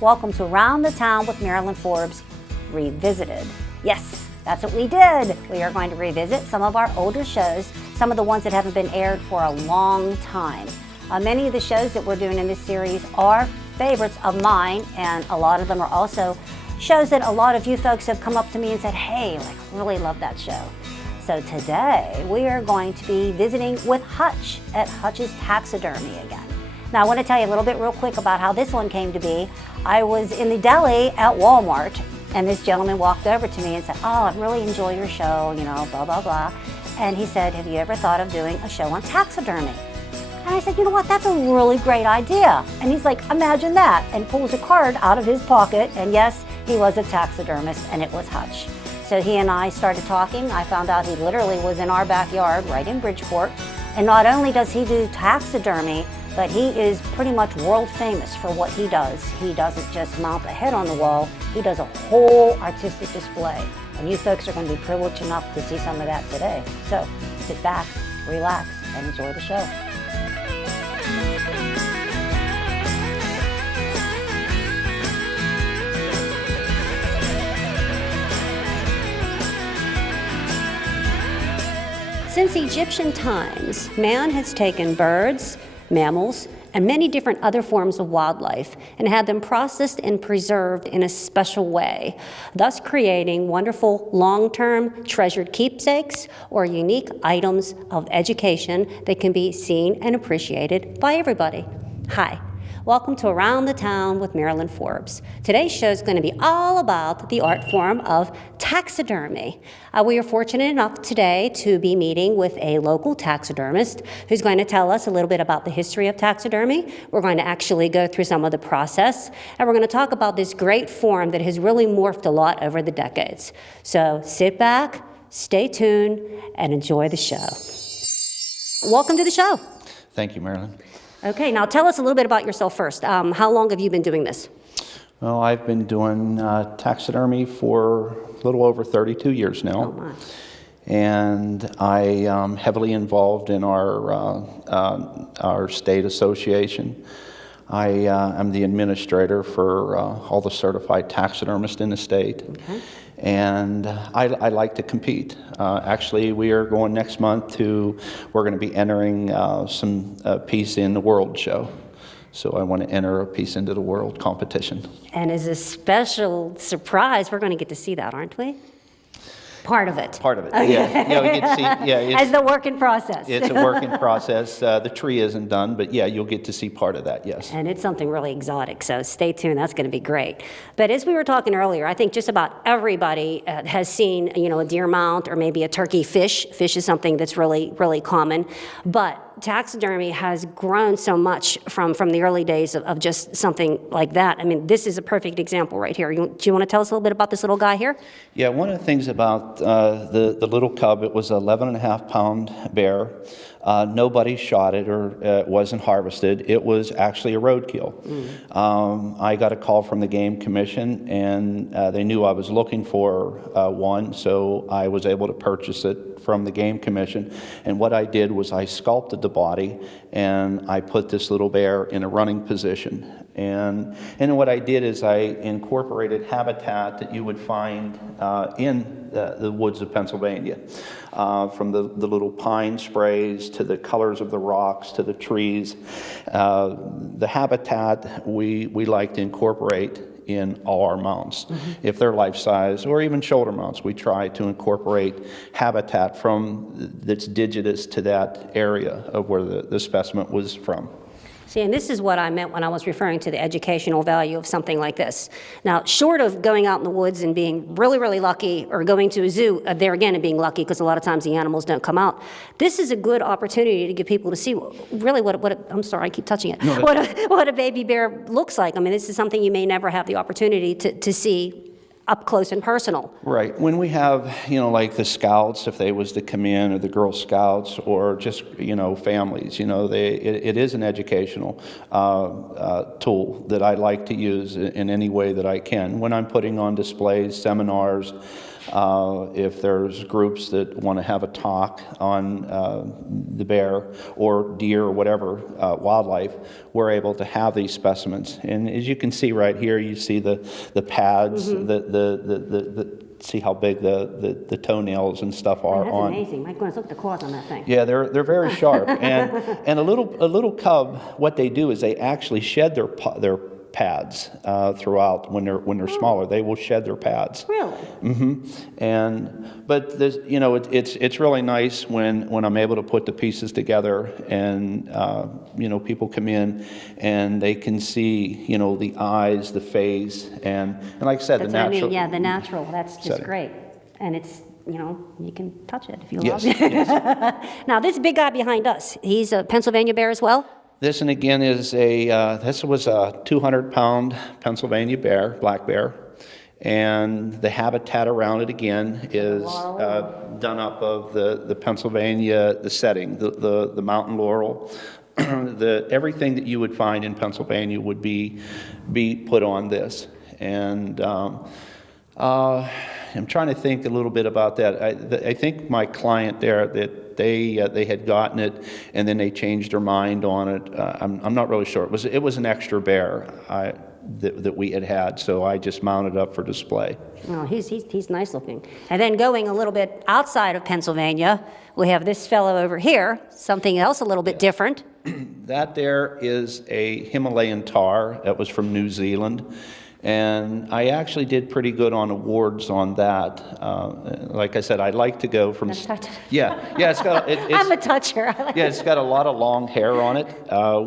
Welcome to Around the Town with Marilyn Forbes Revisited. Yes, that's what we did. We are going to revisit some of our older shows, some of the ones that haven't been aired for a long time. Many of the shows that we're doing in this series are favorites of mine, and a lot of them are also shows that a lot of you folks have come up to me and said, hey, really love that show. So today we are going to be visiting with Hutch at Hutch's Taxidermy again. Now I want to tell you a little bit real quick about how this one came to be. I was in the deli at Walmart and this gentleman walked over to me and said, oh, I really enjoy your show, you know, blah, blah, blah. And he said, have you ever thought of doing a show on taxidermy? And I said, you know what, that's a really great idea. And he's like, imagine that, and pulls a card out of his pocket, and yes, he was a taxidermist, and it was Hutch. So he and I started talking. I found out he literally was in our backyard, right in Bridgeport. And not only does he do taxidermy, but he is pretty much world famous for what he does. He doesn't just mount a head on the wall, he does a whole artistic display. And you folks are going to be privileged enough to see some of that today. So sit back, relax, and enjoy the show. Since Egyptian times, man has taken birds, mammals, and many different other forms of wildlife and had them processed and preserved in a special way, thus creating wonderful long-term treasured keepsakes or unique items of education that can be seen and appreciated by everybody. Hi. Welcome to Around the Town with Marilyn Forbes. Today's show is going to be all about the art form of taxidermy. We are fortunate enough today to be meeting with a local taxidermist who's going to tell us a little bit about the history of taxidermy. We're going to actually go through some of the process, and we're going to talk about this great form that has really morphed a lot over the decades. So sit back, stay tuned, and enjoy the show. Welcome to the show. Thank you, Marilyn. Okay, now tell us a little bit about yourself first. How long have you been doing this? Well, I've been doing taxidermy for a little over 32 years now. Oh my. And I am heavily involved in our state association. I am the administrator for all the certified taxidermists in the state. Okay. And I like to compete. Actually, we are going next month we're going to be entering some piece in the World Show. So I want to enter a piece into the World competition. And as a special surprise, we're going to get to see that, aren't we? Part of it. Part of it, okay. Yeah. We get to see, as the work in process. It's a work in process. The tree isn't done, but yeah, you'll get to see part of that, yes. And it's something really exotic, so stay tuned. That's going to be great. But as we were talking earlier, I think just about everybody has seen, a deer mount or maybe a turkey fish. Fish is something that's really, really common. But taxidermy has grown so much from the early days of just something like that. I mean, this is a perfect example right here. Do you want to tell us a little bit about this little guy here? Yeah, one of the things about the little cub, it was an 11.5-pound bear. Nobody shot it or it wasn't harvested. It was actually a roadkill. I got a call from the Game Commission, and they knew I was looking for one, so I was able to purchase it from the Game Commission. And what I did was I sculpted the body, and I put this little bear in a running position. And what I did is I incorporated habitat that you would find in the woods of Pennsylvania, from the little pine sprays to the colors of the rocks to the trees. The habitat we like to incorporate in all our mounts. Mm-hmm. If they're life-size or even shoulder mounts, we try to incorporate habitat that's indigenous to that area of where the specimen was from. See, and this is what I meant when I was referring to the educational value of something like this. Now, short of going out in the woods and being really, really lucky, or going to a zoo, there again and being lucky, because a lot of times the animals don't come out, this is a good opportunity to get people to see really I'm sorry, I keep touching it, no, what a baby bear looks like. I mean, this is something you may never have the opportunity to see up close and personal. Right. When we have, like the Scouts, if they was to come in, or the Girl Scouts, or just, families, it is an educational tool that I like to use in any way that I can. When I'm putting on displays, seminars, If there's groups that want to have a talk on the bear or deer or whatever wildlife, we're able to have these specimens. And as you can see right here, you see the pads, see how big the toenails and stuff are That's on. amazing. My goodness, look at the claws on that thing. Yeah, they're very sharp. And a little cub, what they do is they actually shed their pads throughout when they're smaller. They will shed their pads. Really? But there's, you know, it's really nice when I'm able to put the pieces together, and you know, people come in and they can see, you know, the eyes, the face, and like I said, That's the natural. what I mean. Yeah, the natural. That's just setting. great. And it's, you know, you can touch it if you Yes, love it. yes. Now, this big guy behind us, he's a Pennsylvania bear as well? This, and again, is this was a 200-pound Pennsylvania bear, black bear, and the habitat around it again is done up of the Pennsylvania, the setting, the mountain laurel. Everything that you would find in Pennsylvania would be put on this. And I'm trying to think a little bit about that. I think my client there, that they had gotten it and then they changed their mind on it. I'm not really sure. It was an extra bear that we had, so I just mounted up for display. Oh, he's nice looking. And then going a little bit outside of Pennsylvania, we have this fellow over here, something else a little bit different. That there is a Himalayan tar that was from New Zealand. And I actually did pretty good on awards on that. Like I said, I like to go from... Yeah, it's got... I'm a toucher. Yeah, it's got a lot of long hair on it.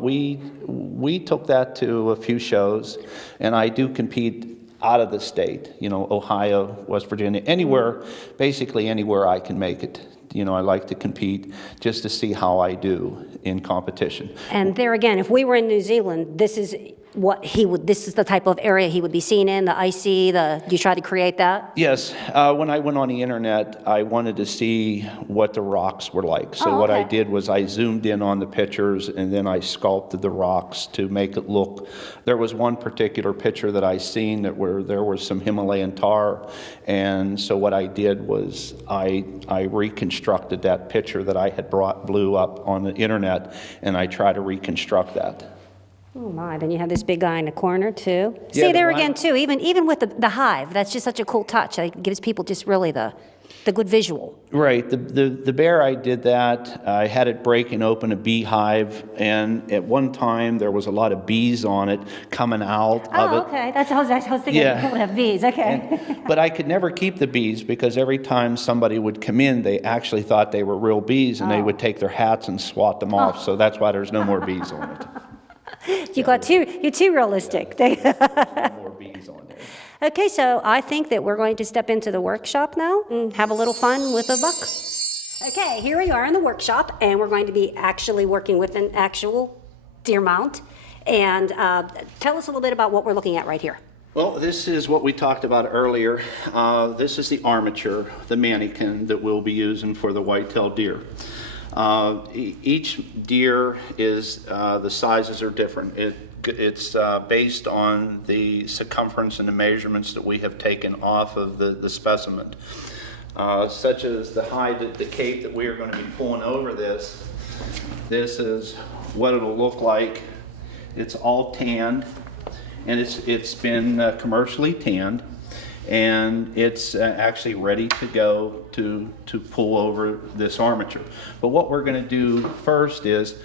We took that to a few shows, and I do compete out of the state, you know, Ohio, West Virginia, anywhere, basically anywhere I can make it. You know, I like to compete just to see how I do in competition. And there again, if we were in New Zealand, this is the type of area he would be seen in, the icy, do you try to create that? Yes. When I went on the internet, I wanted to see what the rocks were like. So what I did was I zoomed in on the pictures, and then I sculpted the rocks to make it look. There was one particular picture that I seen where there was some Himalayan tar, and so what I did was I reconstructed that picture that I had blew up on the internet, and I tried to reconstruct that. Oh my, then you have this big guy in the corner too. Yeah, See, there again too, even with the hive, that's just such a cool touch. It gives people just really the good visual. Right, the bear, I did that. I had it breaking open a beehive, and at one time there was a lot of bees on it coming out of it. Oh, okay, that's how I was thinking. Yeah. People have bees, okay. But I could never keep the bees because every time somebody would come in, they actually thought they were real bees, and they would take their hats and swat them off. So that's why there's no more bees on it. You're too realistic. More bees on there. Okay, so I think that we're going to step into the workshop now and have a little fun with a buck. Okay, here we are in the workshop, and we're going to be actually working with an actual deer mount. And tell us a little bit about what we're looking at right here. Well, this is what we talked about earlier. This is the armature, the mannequin that we'll be using for the white-tailed deer. Each deer is, the sizes are different. It's based on the circumference and the measurements that we have taken off of the specimen. Such as the hide, the cape that we are going to be pulling over this. This is what it'll look like. It's all tanned, and it's been commercially tanned. And it's actually ready to go to pull over this armature. But what we're going to do first is,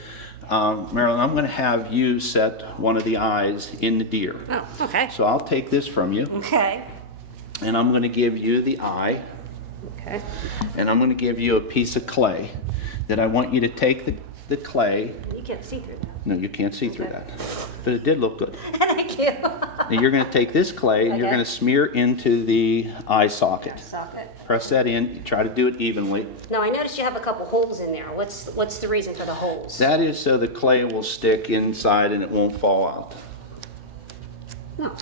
Marilyn, I'm going to have you set one of the eyes in the deer. Oh, okay. So I'll take this from you. Okay. And I'm going to give you the eye. Okay. And I'm going to give you a piece of clay that I want you to take the clay. You can't see through that. No, you can't see through that. But it did look good. Thank you. Now you're going to take this clay and you're going to smear into the eye socket. Press that in. Try to do it evenly. Now I noticed you have a couple holes in there. What's the reason for the holes? That is so the clay will stick inside and it won't fall out. No.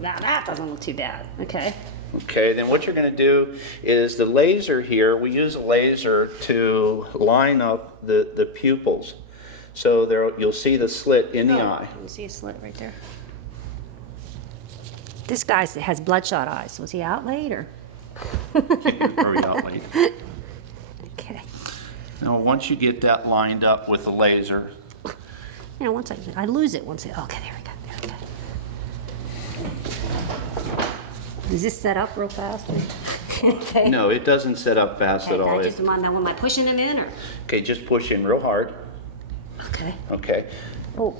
Now that doesn't look too bad. Okay. Okay, then what you're going to do is the laser here, we use a laser to line up the pupils. So there, you'll see the slit in the eye. You see a slit right there. This guy has bloodshot eyes. Was he out late or? Hurry out, lady. Okay. Now, once you get that lined up with the laser, You know, once I lose it once. Okay, there we go. There we go. Does this set up real fast? Okay. no, it doesn't set up fast Okay, at all. I just am I pushing them in or? Okay, just push in real hard. Okay. Okay. Oh.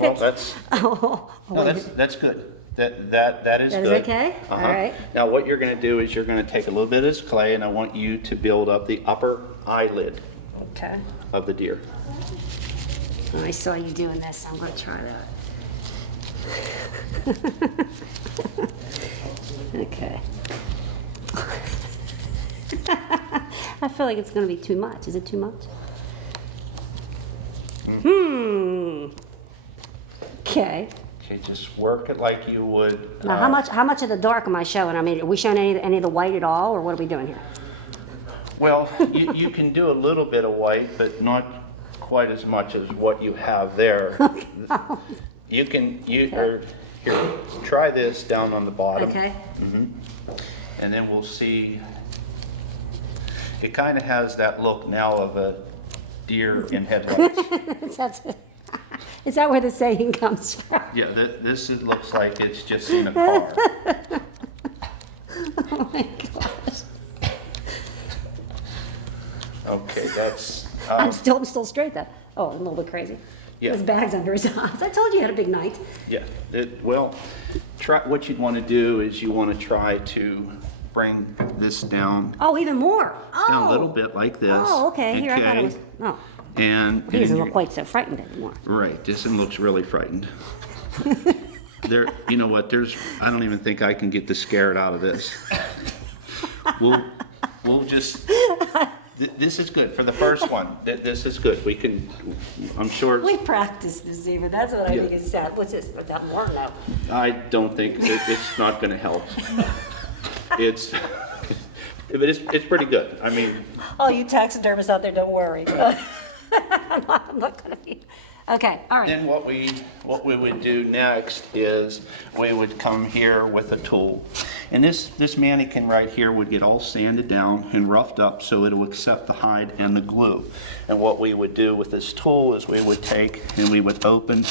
Well, that's Oh. no, that's good. That is That is good. okay? All right. Now, what you're going to do is you're going to take a little bit of this clay, and I want you to build up the upper eyelid Okay. of the deer. I saw you doing this. I'm going to try that. Okay. I feel like it's going to be too much. Is it too much? Okay. Okay, just work it like you would. Now, how much of the dark am I showing? I mean, are we showing any of the white at all, or what are we doing here? Well, you can do a little bit of white, but not quite as much as what you have there. You can here, try this down on the bottom. Okay. And then we'll see. It kind of has that look now of a deer in headlights. Is that where the saying comes from? Yeah, looks like it's just in a car. Oh my gosh. Okay, that's. I'm still straight though. Oh, I'm a little bit crazy. Yeah. His bag's under his eyes. I told you he had a big night. Yeah. Well, what you'd want to do is you want to try to bring this down. Oh, even more. Oh. Down a little bit like this. Oh, okay. Here, I thought it was. Oh. And He doesn't look quite so frightened anymore. Right. This one looks really frightened. You know what? I don't even think I can get the scared out of this. We'll just. This is good for the first one. This is good. We can. I'm sure. We practiced this even. That's what I think is sad. What's this? That more now? I don't think it's not going to help. It's pretty good. I mean. Oh, you taxidermists out there, don't worry. I'm not gonna be. Okay, all right. Then what we would do next is we would come here with a tool. And this mannequin right here would get all sanded down and roughed up so it will accept the hide and the glue. And what we would do with this tool is we would take and we would open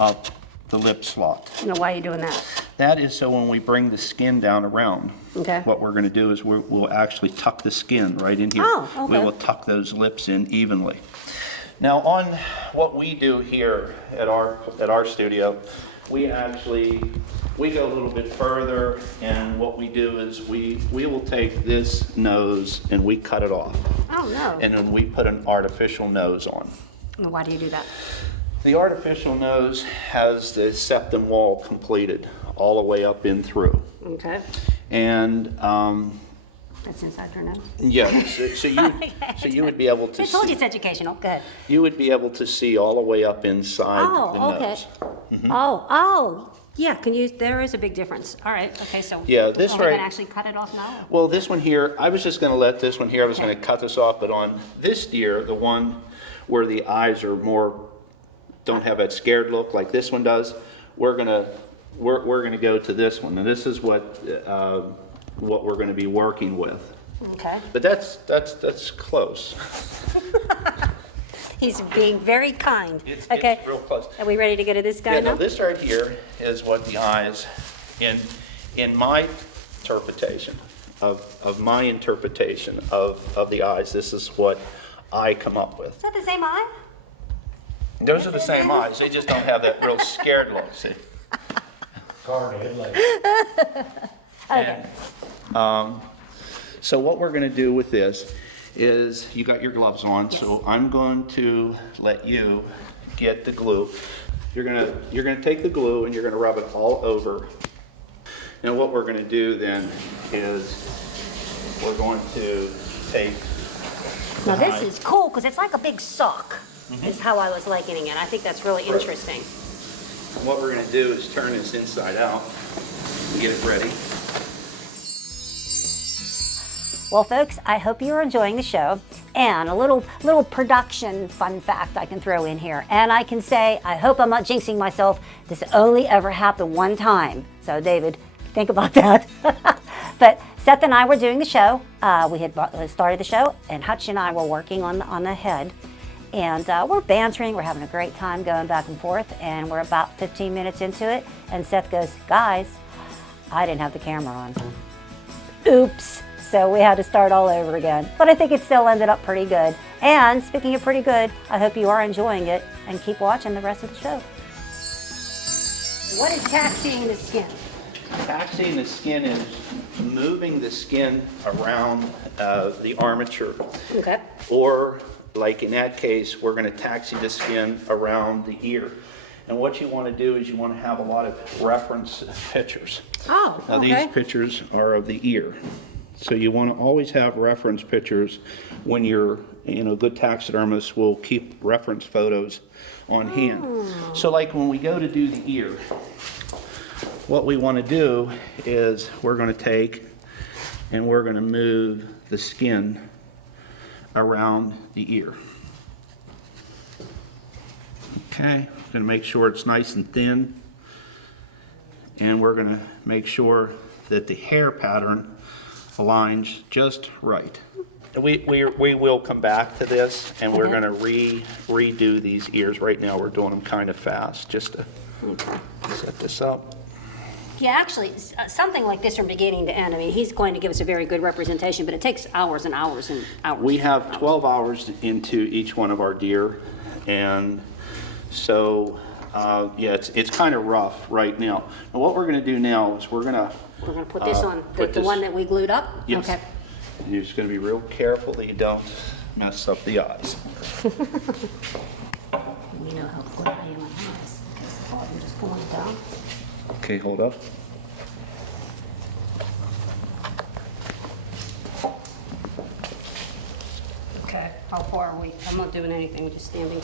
up the lip slot. Now, why are you doing that? That is so when we bring the skin down around, Okay. what we're going to do is we'll actually tuck the skin right in here. Oh, okay. We will tuck those lips in evenly. Now, on what we do here at our studio, we go a little bit further, and what we do is we will take this nose and we cut it off. Oh, no. And then we put an artificial nose on. Why do you do that? The artificial nose has the septum wall completed all the way up in through. Okay. And That's inside your nose? yeah, so you would be able to I told you see, it's educational. Go ahead. you would be able to see all the way up inside the Oh, okay. nose. Oh, yeah, there is a big difference. All right, okay, so. Yeah, this We're right- gonna actually cut it off now? Well, this one here, I was just going to let this one here, I was Okay. going to cut this off, but on this deer, the one where the eyes are don't have that scared look like this one does, we're going to go to this one. And this is what we're going to be working with. Okay. But that's close. He's being very kind. It's Okay. real close. Are we ready to go to this guy Yeah, now? now this right here is what the eyes, in my interpretation of my interpretation of the eyes, this is what I come up with. Is that the same eye? Those are the same eyes, they just don't have that real scared look, see? Car headlight. And, so what we're gonna do with this is, you got your gloves on, so I'm going to let you get the glue. You're gonna take the glue and you're gonna rub it all over. And what we're gonna do then is we're going to take Now the this hide. is cool because it's like a big sock, is how I was likening it. I think that's really Right. interesting. What we're gonna do is turn this inside out and get it ready. Well, folks, I hope you're enjoying the show. And a little production fun fact I can throw in here. And I can say, I hope I'm not jinxing myself. This only ever happened one time. So, David, think about that. But Seth and I were doing the show. We had started the show, and Hutch and I were working on the head. And we're bantering, we're having a great time going back and forth, and we're about 15 minutes into it, and Seth goes, guys, I didn't have the camera on. Oops. So we had to start all over again. But I think it still ended up pretty good. And speaking of pretty good, I hope you are enjoying it, and keep watching the rest of the show. What is taxiing the skin? Taxiing the skin is moving the skin around the armature. Okay. Or, like in that case, we're going to taxi the skin around the ear. And what you want to do is you want to have a lot of reference pictures. Oh, now, okay. these pictures are of the ear. So you want to always have reference pictures when you're, good taxidermists will keep reference photos on hand. So like when we go to do the ear, what we want to do is we're going to take and we're going to move the skin around the ear. Okay, going to make sure it's nice and thin, and we're going to make sure that the hair pattern aligns just right. We will come back to this, and we're going to redo these ears. Right now we're doing them kind of fast just to set this up. Yeah, actually, something like this from beginning to end, I mean, he's going to give us a very good representation, but it takes hours and hours and hours. We have 12 hours into each one of our deer, and so, yeah, it's kind of rough right now. And what we're going to do now is we're going to put this on, the one that we glued up? Yes. Okay. And you're just going to be real careful that you don't mess up the eyes. You know how good I am on eyes. I'm just pulling it down. Okay, hold up. Okay, how far are we? I'm not doing anything, we're just standing.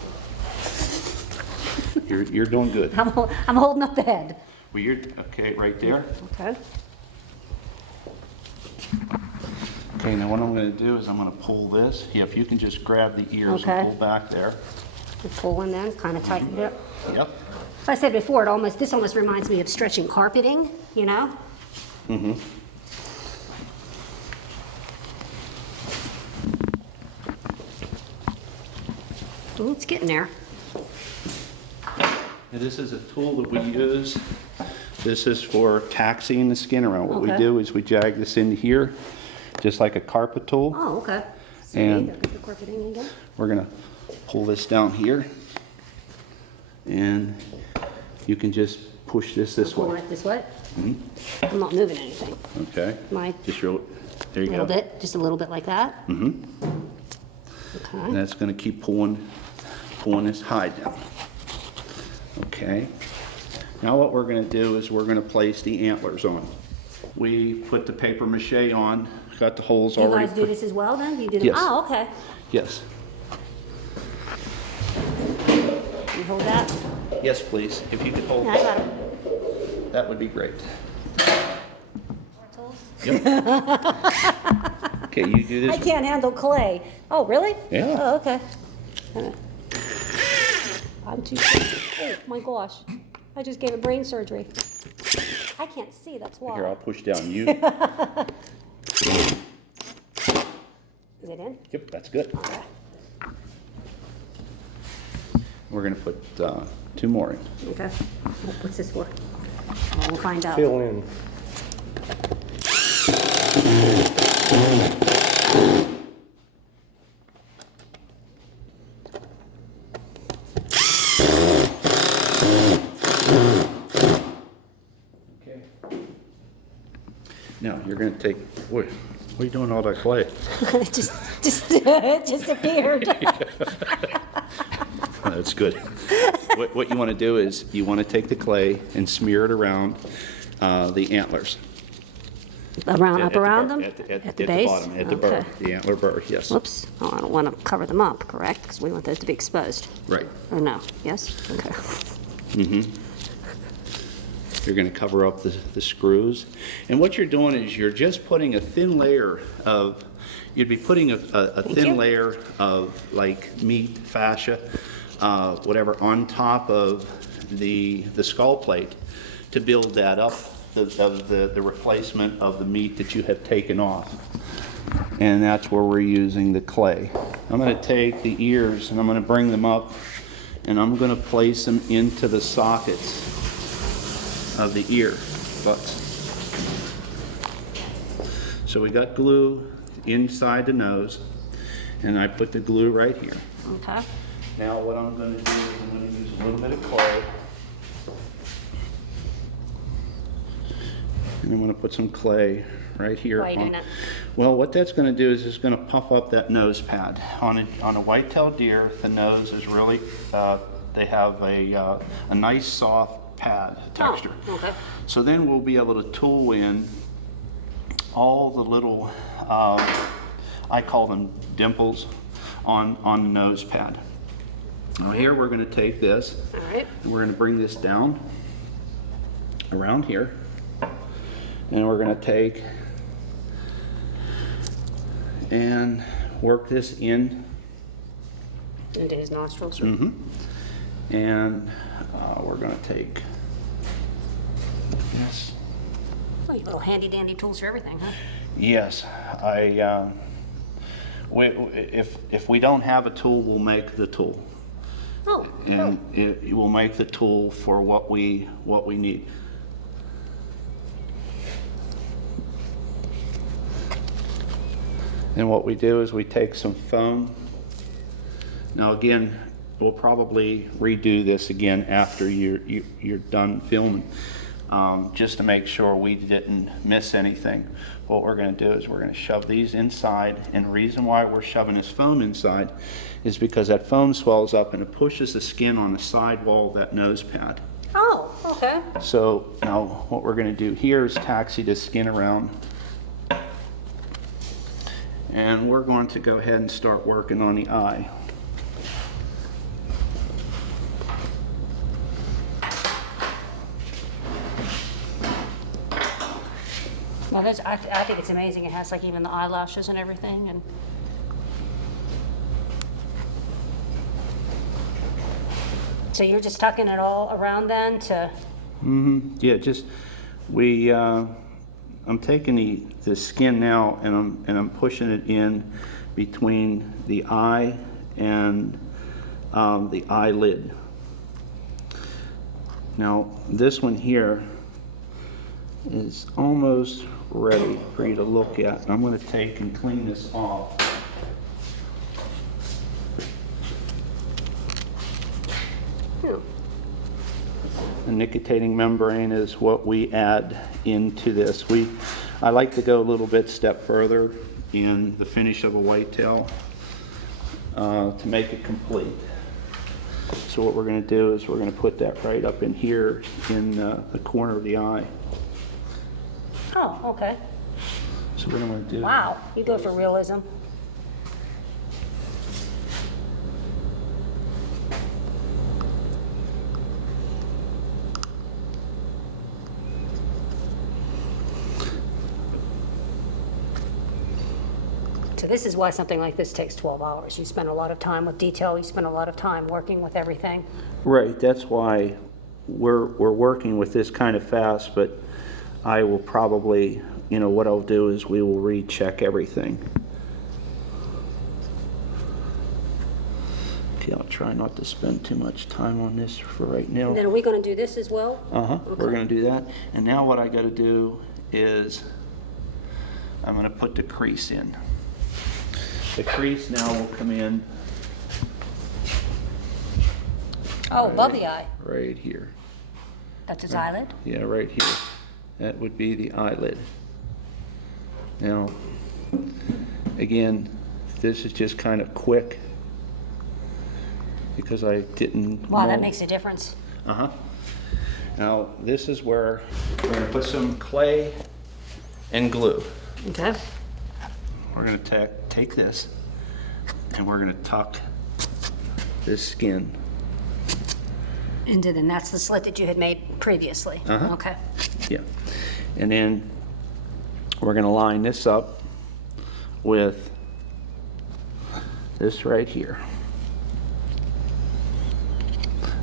You're doing good. I'm holding up the head. Well, you're okay right there. Okay. Okay, now what I'm going to do is I'm going to pull this. Yeah, if you can just grab the ears Okay. and pull back there. Pull one then, kind of tighten it up. Yep. As I said before, this almost reminds me of stretching carpeting, you know? Mm-hmm. Ooh, it's getting there. Now, this is a tool that we use. This is for taxiing the skin around. What we Okay. do is we jag this into here, just like a carpet tool. Oh, okay. So And- you got the carpeting again? We're going to pull this down here, and you can just push this Pull way. it this way? I'm not moving anything. Okay. My Just there you little go. bit, just a little bit like that? Mm-hmm. And Okay. that's going to keep pulling this hide down. Okay. Now what we're going to do is we're going to place the antlers on. We put the paper mache on, got the holes You already. guys do this as well then? You do them? Yes. Oh, okay. Yes. You hold that? Yes, please. If you could hold Yeah, I got it. that would be great. Tools? Yep. Okay, you do I this. can't handle clay. Oh, really? Yeah. Oh, okay. I'm too. Oh my gosh! I just gave a brain surgery. I can't see. That's why. Here, I'll push down. You. Is it in? Yep, that's good. Okay. We're going to put 2 more in. Okay. What's this for? Well, we'll find out. Fill in. Okay. Now you're going to take. What are you doing all that clay? It just disappeared. That's good. What you want to do is you want to take the clay and smear it around the antlers. Up around them? At the the base? bottom, at the burr, Okay. the antler burr, yes. Whoops. Oh, I don't want to cover them up, correct? Because we want those to be exposed. Right. Or no? Yes? Okay. You're going to cover up the screws. And what you're doing is you're just putting a thin layer of, you'd be putting a thin you. layer of like meat, fascia, whatever, on top of the skull plate to build that up the replacement of the meat that you have taken off. And that's where we're using the clay. I'm going to take the ears and I'm going to bring them up and I'm going to place them into the sockets of the ear butts. So we got glue inside the nose, and I put the glue right here. Okay. Now what I'm going to do is I'm going to use a little bit of clay, and I'm going to put some clay right here. Why are you doing that? Well, what that's going to do is it's going to puff up that nose pad. On a white-tailed deer, the nose is really, they have a nice soft pad texture. Oh, okay. So then we'll be able to tool in all the little, I call them dimples, on the nose pad. Now here we're going to take this, All right. and we're going to bring this down around here, and we're going to take and work this in. Into his nostrils. Mm-hmm. And we're going to take this. Oh, you little handy dandy tools for everything, huh? Yes, if we don't have a tool, we'll make the tool, Oh, and it will make the tool for what we need. And what we do is we take some foam. Now again, we'll probably redo this again after you're done filming, just to make sure we didn't miss anything. What we're going to do is we're going to shove these inside, and the reason why we're shoving this foam inside is because that foam swells up and it pushes the skin on the side wall of that nose pad. oh, okay. So now what we're going to do here is taxi the skin around, and we're going to go ahead and start working on the eye. Well, I think it's amazing. It has like even the eyelashes and everything, and so you're just tucking it all around then to. Yeah, just I'm taking the skin now and I'm pushing it in between the eye and the eyelid. Now this one here is almost ready for you to look at. And I'm going to take and clean this off. The nictitating membrane is what we add into this. I like to go a little bit step further in the finish of a whitetail to make it complete. So what we're going to do is we're going to put that right up in here in the corner of the eye. Oh, okay. So we're going to do. Wow, you go for realism. So this is why something like this takes 12 hours. You spend a lot of time with detail. You spend a lot of time working with everything. Right, that's why we're working with this kind of fast, but I will probably, what I'll do is we will recheck everything. Okay, I'll try not to spend too much time on this for right now. And then are we going to do this as well? Uh-huh, Okay. We're going to do that. And now what I got to do is I'm going to put the crease in. The crease now will come in. Oh, above the eye. Right here. That's his eyelid? Yeah, right here. That would be the eyelid. Now, again, this is just kind of quick because I didn't. Wow, that makes a difference. Uh-huh. Now, this is where we're going to put some clay and glue. Okay. We're going to take this and we're going to tuck this skin. And that's the slit that you had made previously? Uh-huh. Okay. Yeah. And then we're going to line this up with this right here.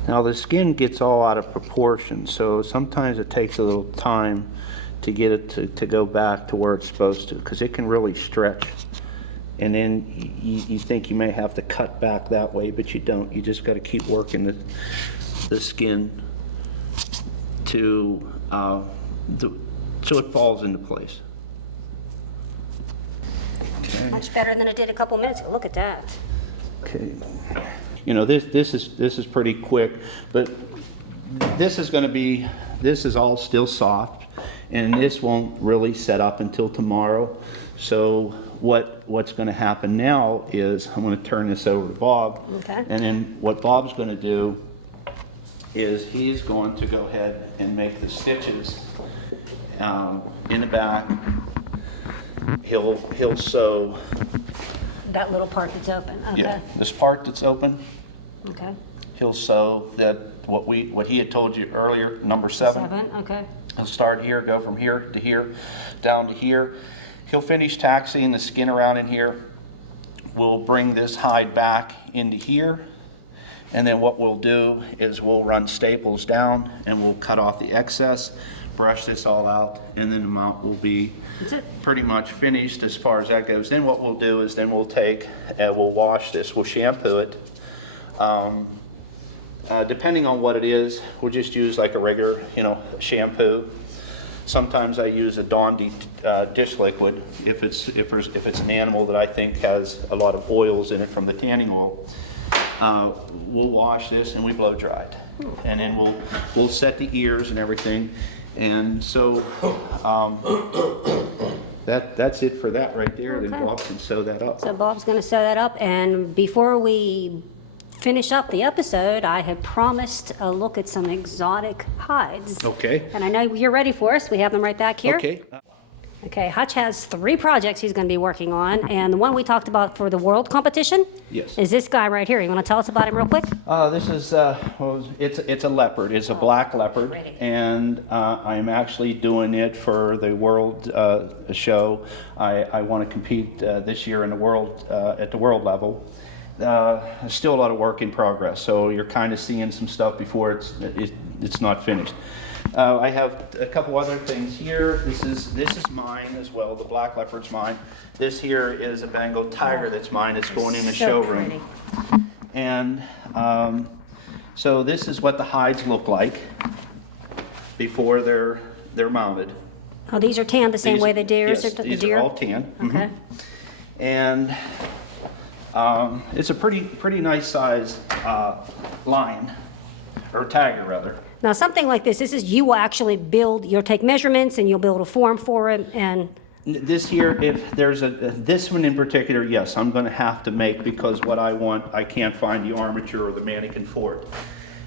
Now the skin gets all out of proportion, so sometimes it takes a little time to get it to go back to where it's supposed to, because it can really stretch. And then you think you may have to cut back that way, but you don't. You just got to keep working the skin to so it falls into place. Okay. Much better than it did a couple minutes ago. Look at that. Okay. You know, this is pretty quick, but this is all still soft, and this won't really set up until tomorrow. So what's going to happen now is I'm going to turn this over to Bob. Okay. And then what Bob's going to do is he's going to go ahead and make the stitches in the back. He'll sew. That little part that's open. Okay. Yeah, this part that's open. Okay. He'll sew that what he had told you earlier, number 7. 7. Okay. He'll start here, go from here to here, down to here. He'll finish taxiing the skin around in here. We'll bring this hide back into here, and then what we'll do is we'll run staples down and we'll cut off the excess, brush this all out, and then the mount will be pretty much finished as far as that goes. Then what we'll do is then we'll take and we'll wash this, we'll shampoo it. Depending on what it is, we'll just use like a regular, shampoo. Sometimes I use a Dawn dish liquid if it's an animal that I think has a lot of oils in it from the tanning oil. We'll wash this and we blow dry it, and then we'll set the ears and everything. And so that's it for that right there. Okay. Then Bob can sew that up. So Bob's going to sew that up, and before we finish up the episode, I had promised a look at some exotic hides. Okay. And I know you're ready for us. We have them right back here. Okay. Okay, Hutch has 3 projects he's going to be working on, and the one we talked about for the world competition Yes. is this guy right here. You want to tell us about him real quick? This is it's a leopard. It's a black leopard, pretty. and I'm actually doing it for the world show. I want to compete this year in the world at the world level. Still a lot of work in progress, so you're kind of seeing some stuff before it's not finished. I have a couple other things here. This is mine as well. The black leopard's mine. This here is a Bengal tiger that's mine. It's going in the showroom. Pretty. And so this is what the hides look like before they're mounted. Oh, these are tanned the same way the deer Yes, are? The these deer? are all tan. Okay. And it's a pretty nice size lion, or tiger rather. Now, something like this is you will actually build, you'll take measurements and you'll build a form for it, and This here, if there's this one in particular, yes, I'm going to have to make, because what I want, I can't find the armature or the mannequin for it.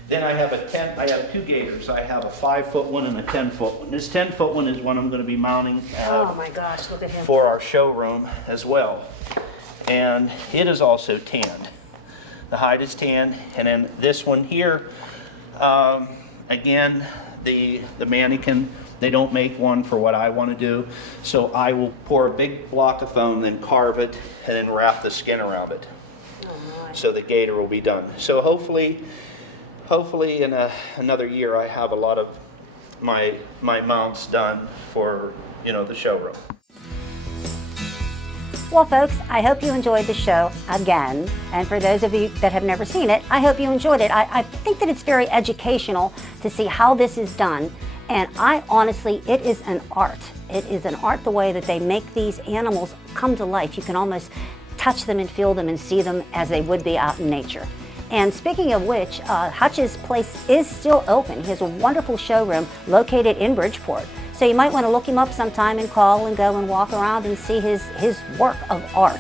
Then I have 2 gators. I have a 5-foot one and a 10-foot one. This 10-foot one is one I'm going to be mounting oh my gosh, look at him. for our showroom as well. And it is also tanned. The hide is tanned. And then this one here, again, the mannequin, they don't make one for what I want to do. So I will pour a big block of foam, then carve it, and then wrap the skin around it. Oh my. So the gator will be done. So hopefully in another year I have a lot of my mounts done for the showroom. Well, folks, I hope you enjoyed the show again. And for those of you that have never seen it, I hope you enjoyed it. I think that it's very educational to see how this is done. And honestly, it is an art. It is an art the way that they make these animals come to life. You can almost touch them and feel them and see them as they would be out in nature. And speaking of which, Hutch's place is still open. He has a wonderful showroom located in Bridgeport. So you might want to look him up sometime and call and go and walk around and see his work of art.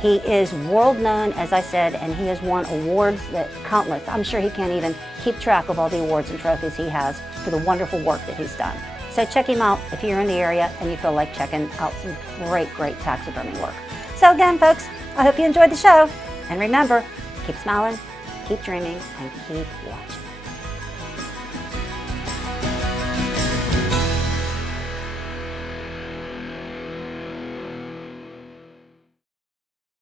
He is world known, as I said, and he has won awards that countless. I'm sure he can't even keep track of all the awards and trophies he has for the wonderful work that he's done. So check him out if you're in the area and you feel like checking out some great taxidermy work. So again, folks, I hope you enjoyed the show. And remember, keep smiling, keep dreaming, and keep watching.